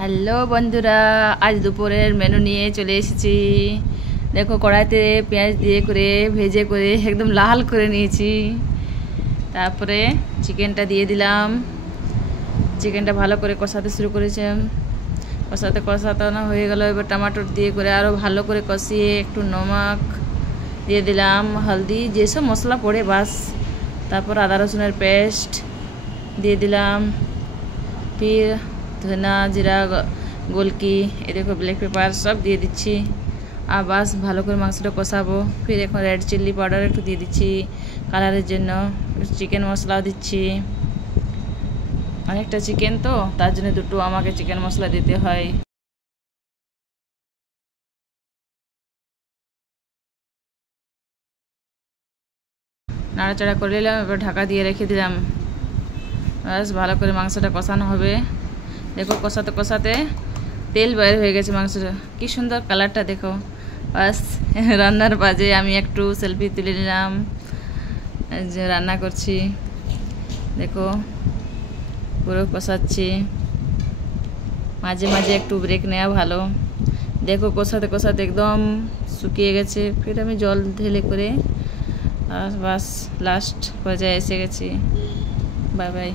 Hello বন্ধুরা, আজ দুপুরের মেনু নিয়ে চলে এসেছি। দেখো, কড়াইতে পেঁয়াজ দিয়ে করে ভেজে করে একদম লাল করে নিয়েছি। তারপরে চিকেনটা দিয়ে দিলাম। চিকেনটা ভালো করে কষাতে শুরু করেছি। কষানো হয়ে গেল। এবার টমাটো দিয়ে করে আরও ভালো করে কষিয়ে একটু নমক দিয়ে দিলাম, হলদি, যেসব মশলা পড়ে বাস। তারপর আদা রসুনের পেস্ট দিয়ে দিলাম, ফির ধনা জিরা গোলকি, এ দেখো ব্ল্যাক পেপার সব দিয়ে দিচ্ছি। আর বাস ভালো করে মাংসটা কষাবো। ফির এখন রেড চিলি পাউডার একটু দিয়ে দিচ্ছি কালারের জন্য। চিকেন মশলাও দিচ্ছি। অনেকটা চিকেন তো, তার জন্য দুটো আমাকে চিকেন মশলা দিতে হয়। নাড়াচাড়া করে নিলাম। এবার ঢাকা দিয়ে রেখে দিলাম। বাস ভালো করে মাংসটা কষানো হবে। দেখো, কষাতে কষাতে তেল বের হয়ে গেছে মাংসটা। কি সুন্দর কালারটা দেখো। বাস রান্নার বাজে আমি একটু সেলফি তুলে নিলাম যে রান্না করছি। দেখো, পুরো কষাচ্ছি। মাঝে মাঝে একটু ব্রেক নেওয়া ভালো। দেখো, কষাতে কষাতে একদম শুকিয়ে গেছে। ফির আমি জল ঢেলে করে বাস লাস্ট পর্যায়ে এসে গেছি। Bye bye.